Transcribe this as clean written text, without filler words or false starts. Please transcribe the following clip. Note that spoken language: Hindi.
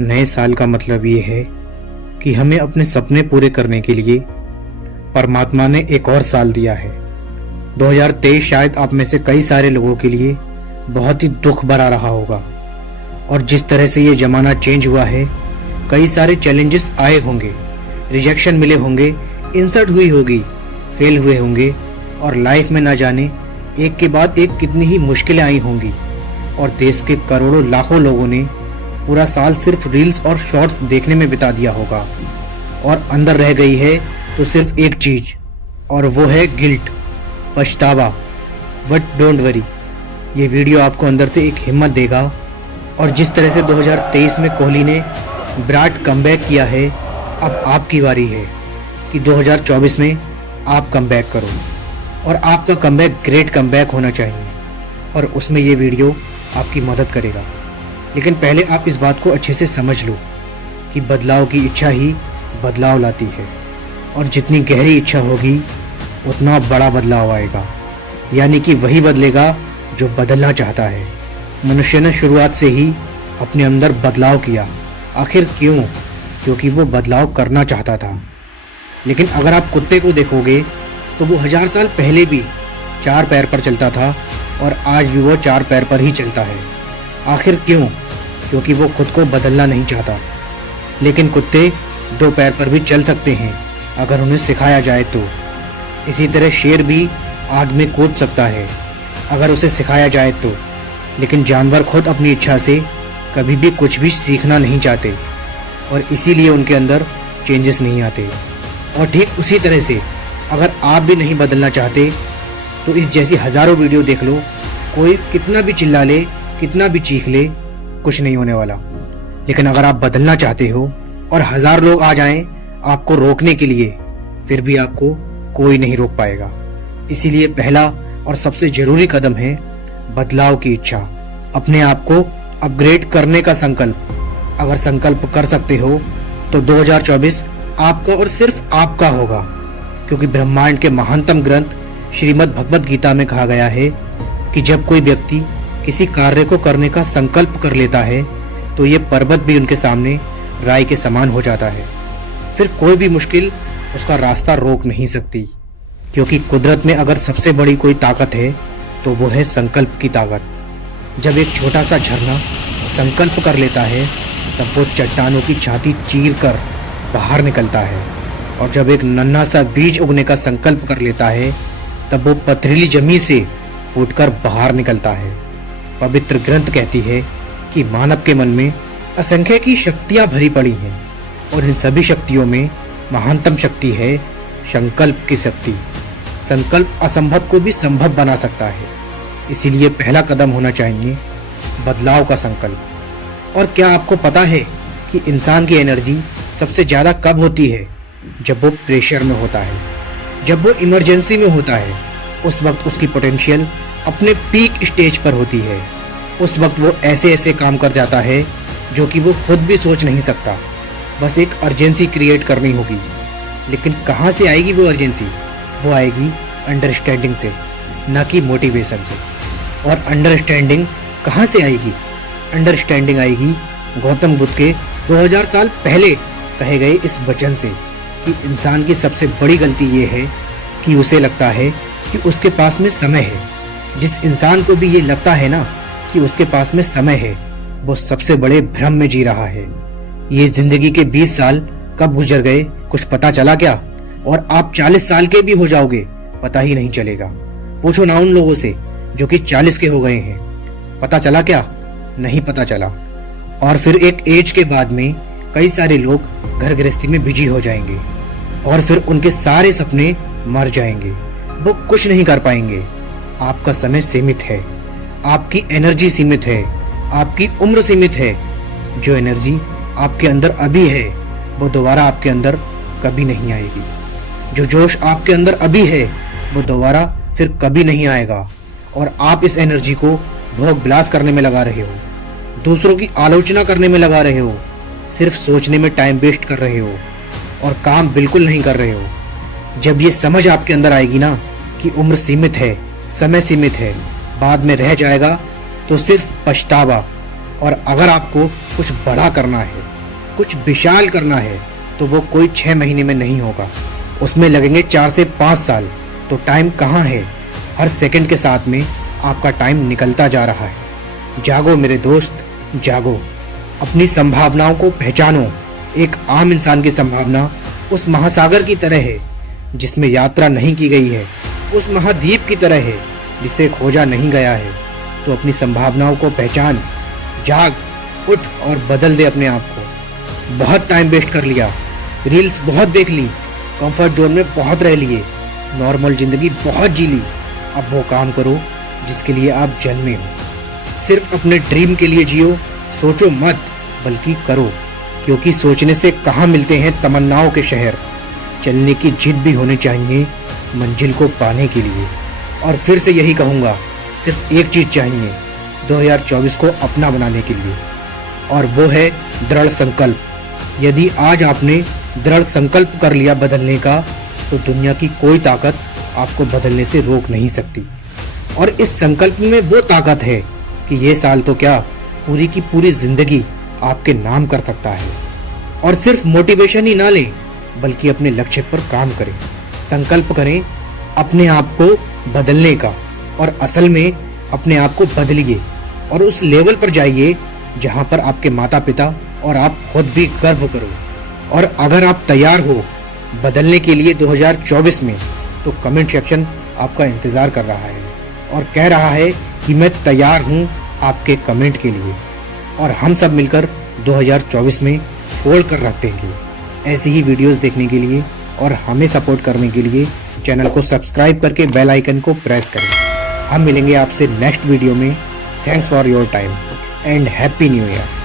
नए साल का मतलब ये है कि हमें अपने सपने पूरे करने के लिए परमात्मा ने एक और साल दिया है। 2023 शायद आप में से कई सारे लोगों के लिए बहुत ही दुख भरा रहा होगा और जिस तरह से ये जमाना चेंज हुआ है, कई सारे चैलेंजेस आए होंगे, रिजेक्शन मिले होंगे, इंसल्ट हुई होगी, फेल हुए होंगे और लाइफ में ना जाने एक के बाद एक कितनी ही मुश्किलें आई होंगी और देश के करोड़ों लाखों लोगों ने पूरा साल सिर्फ रील्स और शॉर्ट्स देखने में बिता दिया होगा और अंदर रह गई है तो सिर्फ एक चीज और वो है गिल्ट, पछतावा। बट डोंट वरी, ये वीडियो आपको अंदर से एक हिम्मत देगा और जिस तरह से 2023 में कोहली ने विराट कमबैक किया है, अब आपकी बारी है कि 2024 में आप कमबैक करो और आपका कमबैक ग्रेट कमबैक होना चाहिए और उसमें ये वीडियो आपकी मदद करेगा। लेकिन पहले आप इस बात को अच्छे से समझ लो कि बदलाव की इच्छा ही बदलाव लाती है और जितनी गहरी इच्छा होगी उतना बड़ा बदलाव आएगा, यानी कि वही बदलेगा जो बदलना चाहता है। मनुष्य ने शुरुआत से ही अपने अंदर बदलाव किया। आखिर क्यों? क्योंकि वो बदलाव करना चाहता था। लेकिन अगर आप कुत्ते को देखोगे तो वो 1000 साल पहले भी 4 पैर पर चलता था और आज भी वो 4 पैर पर ही चलता है। आखिर क्यों? क्योंकि वो खुद को बदलना नहीं चाहता। लेकिन कुत्ते 2 पैर पर भी चल सकते हैं अगर उन्हें सिखाया जाए तो। इसी तरह शेर भी आग में कूद सकता है अगर उसे सिखाया जाए तो। लेकिन जानवर खुद अपनी इच्छा से कभी भी कुछ भी सीखना नहीं चाहते और इसीलिए उनके अंदर चेंजेस नहीं आते। और ठीक उसी तरह से अगर आप भी नहीं बदलना चाहते तो इस जैसी हजारों वीडियो देख लो, कोई कितना भी चिल्ला ले, कितना भी चीख ले, कुछ नहीं होने वाला। लेकिन अगर आप बदलना चाहते हो और 1000 लोग आ जाएं आपको रोकने के लिए, फिर भी आपको कोई नहीं रोक पाएगा। इसीलिए पहला और सबसे जरूरी कदम है बदलाव की इच्छा, अपने आप को अपग्रेड करने का संकल्प। अगर संकल्प कर सकते हो तो 2024 आपका और सिर्फ आपका होगा, क्योंकि ब्रह्मांड के महानतम ग्रंथ श्रीमद् भगवत गीता में कहा गया है कि जब कोई व्यक्ति किसी कार्य को करने का संकल्प कर लेता है तो ये पर्वत भी उनके सामने राई के समान हो जाता है। फिर कोई भी मुश्किल उसका रास्ता रोक नहीं सकती, क्योंकि कुदरत में अगर सबसे बड़ी कोई ताकत है तो वो है संकल्प की ताकत। जब एक छोटा सा झरना संकल्प कर लेता है तब वो चट्टानों की छाती चीर कर बाहर निकलता है और जब एक नन्हा सा बीज उगने का संकल्प कर लेता है तब वो पथरीली जमीन से फूटकर बाहर निकलता है। पवित्र ग्रंथ कहती है कि मानव के मन में असंख्य की शक्तियां भरी पड़ी हैं और इन सभी शक्तियों में महानतम शक्ति है संकल्प की शक्ति। संकल्प असंभव को भी संभव बना सकता है। इसीलिए पहला कदम होना चाहिए बदलाव का संकल्प। और क्या आपको पता है कि इंसान की एनर्जी सबसे ज्यादा कब होती है? जब वो प्रेशर में होता है, जब वो इमरजेंसी में होता है। उस वक्त उसकी पोटेंशियल अपने पीक स्टेज पर होती है। उस वक्त वो ऐसे ऐसे काम कर जाता है जो कि वो खुद भी सोच नहीं सकता। बस एक अर्जेंसी क्रिएट करनी होगी। लेकिन कहाँ से आएगी वो अर्जेंसी? वो आएगी अंडरस्टैंडिंग से, न कि मोटिवेशन से। और अंडरस्टैंडिंग कहाँ से आएगी? अंडरस्टैंडिंग आएगी गौतम बुद्ध के 2000 साल पहले कहे गए इस वचन से कि इंसान की सबसे बड़ी गलती ये है कि उसे लगता है कि उसके पास में समय है। जिस इंसान को भी ये लगता है ना कि उसके पास में समय है, वो सबसे बड़े भ्रम में जी रहा है। ये जिंदगी के 20 साल कब गुजर गए कुछ पता चला क्या? और आप 40 साल के भी हो जाओगे पता ही नहीं चलेगा। पूछो ना उन लोगों से जो कि 40 के हो गए हैं, पता चला क्या? नहीं पता चला। और फिर एक एज के बाद में कई सारे लोग घर गृहस्थी में बिजी हो जाएंगे और फिर उनके सारे सपने मर जाएंगे। वो कुछ नहीं कर पाएंगे। आपका समय सीमित है, आपकी एनर्जी सीमित है, आपकी उम्र सीमित है। जो एनर्जी आपके अंदर अभी है वो दोबारा आपके अंदर कभी नहीं आएगी। जो जोश आपके अंदर अभी है वो दोबारा फिर कभी नहीं आएगा। और आप इस एनर्जी को भोग विलास करने में लगा रहे हो, दूसरों की आलोचना करने में लगा रहे हो, सिर्फ सोचने में टाइम वेस्ट कर रहे हो और काम बिल्कुल नहीं कर रहे हो। जब ये समझ आपके अंदर आएगी ना कि उम्र सीमित है, समय सीमित है, बाद में रह जाएगा तो सिर्फ पछतावा। और अगर आपको कुछ बड़ा करना है कुछ विशाल करना है तो वो कोई 6 महीने में नहीं होगा, उसमें लगेंगे 4 से 5 साल। तो टाइम कहाँ है? हर सेकंड के साथ में आपका टाइम निकलता जा रहा है। जागो मेरे दोस्त, जागो, अपनी संभावनाओं को पहचानो। एक आम इंसान की संभावना उस महासागर की तरह है जिसमें यात्रा नहीं की गई है, उस महाद्वीप की तरह है जिसे खोजा नहीं गया है। तो अपनी संभावनाओं को पहचान, जाग, उठ और बदल दे अपने आप को। बहुत टाइम वेस्ट कर लिया, रील्स बहुत देख ली, कंफर्ट जोन में बहुत रह लिए, नॉर्मल जिंदगी बहुत जी ली। अब वो काम करो जिसके लिए आप जन्मे हो। सिर्फ अपने ड्रीम के लिए जियो, सोचो मत बल्कि करो, क्योंकि सोचने से कहाँ मिलते हैं तमन्नाओं के शहर। चलने की जिद भी होनी चाहिए मंजिल को पाने के लिए। और फिर से यही कहूँगा, सिर्फ एक चीज़ चाहिए 2024 को अपना बनाने के लिए, और वो है दृढ़ संकल्प। यदि आज आपने दृढ़ संकल्प कर लिया बदलने का, तो दुनिया की कोई ताकत आपको बदलने से रोक नहीं सकती। और इस संकल्प में वो ताकत है कि ये साल तो क्या, पूरी की पूरी जिंदगी आपके नाम कर सकता है। और सिर्फ मोटिवेशन ही ना लें, बल्कि अपने लक्ष्य पर काम करें। संकल्प करें अपने आप को बदलने का, और असल में अपने आप को बदलिए और उस लेवल पर जाइए जहां पर आपके माता पिता और आप खुद भी गर्व करो। और अगर आप तैयार हो बदलने के लिए 2024 में, तो कमेंट सेक्शन आपका इंतजार कर रहा है और कह रहा है कि मैं तैयार हूं आपके कमेंट के लिए। और हम सब मिलकर 2024 में फोड़ कर रख देंगे। ऐसी ही वीडियोस देखने के लिए और हमें सपोर्ट करने के लिए चैनल को सब्सक्राइब करके बेल आइकन को प्रेस करें। हम मिलेंगे आपसे नेक्स्ट वीडियो में। Thanks for your time and happy new year.